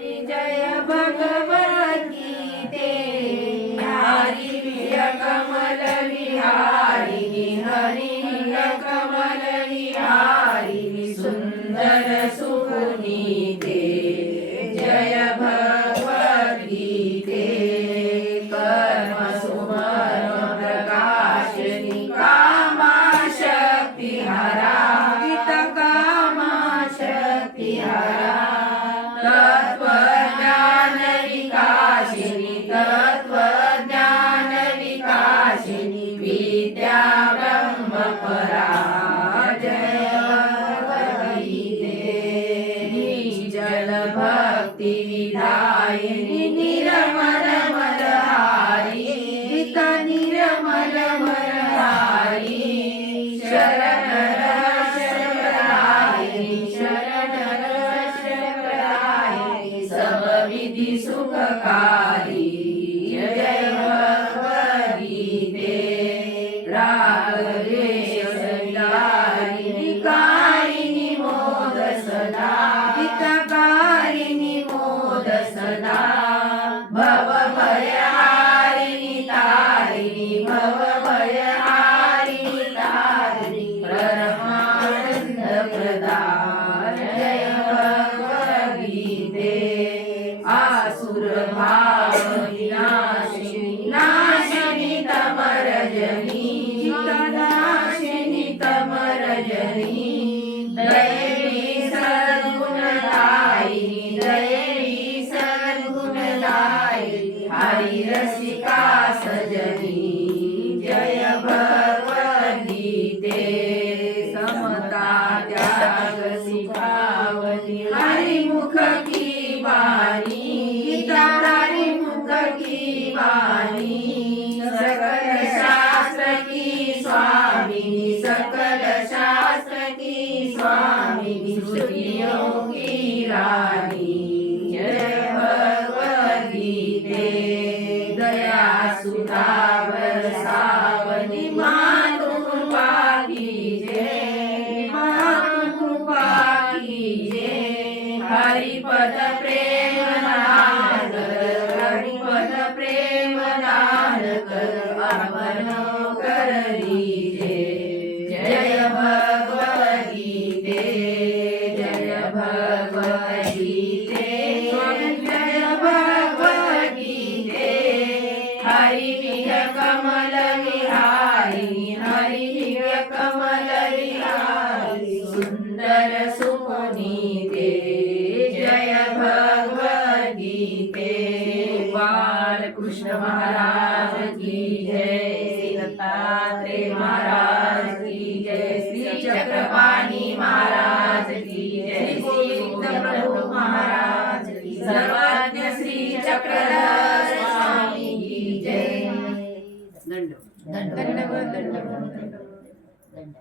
जय भगवत गीते हरि कमल विहारिणी हरि कमल विहारिणी सुंदर सुपुनीते जय भगवत गीते कर्म सुमन प्रकाशनी कामा शक्ति हरा कामा शक्ति हरा तत्वज्ञान विकासिनी विद्या ब्रह्म परा जय भगवद्गीते जल भक्ति विधायिनी निर्मल मलहारी गीता निर्मल मलहारी शरण विधि सुखकारी जय भगवद्गीते रागद्वेषविदारिणि कारिणि मोद सदा हितकारिणि मोद सदा भवभयहारिणि तारिणि भवभयहारिणि तारिणि परमानन्द प्रदा जय भगवद्गीते आसुर भाव विनाशिनी नाशिनी तमरजनी नाशिनी तमरजनी दैवी सद्गुणदायिनी हरि रसिका सजनी जय भगवद्गीते समता त्याग सिखावनी हरिमुख की वाणी हरि मुख की वाणी सकल शास्त्र की स्वामिनी सकल शास्त्र की स्वामिनी श्रुतियों की रानी जय भगवद्गीते दया सुधा बरसावनी मातु कृपा कीजे मातु कृपा कीजे हरिपद प्रेम दान कर अपन कर लीजे जय भगवद्गीते जय भगवद्गीते जय भगवद्गीते हरि कमल विहारिणी हरि कमल विहारिणी सुंदर सुपुनीते जय भगवद्गीते कृष्ण महाराज की जय श्री दत्तात्रेय महाराज की जय श्री चक्रपाणी महाराज की जय श्री प्रभु महाराज की सर्वज्ञ श्री चक्रधर स्वामी की जय दंडवत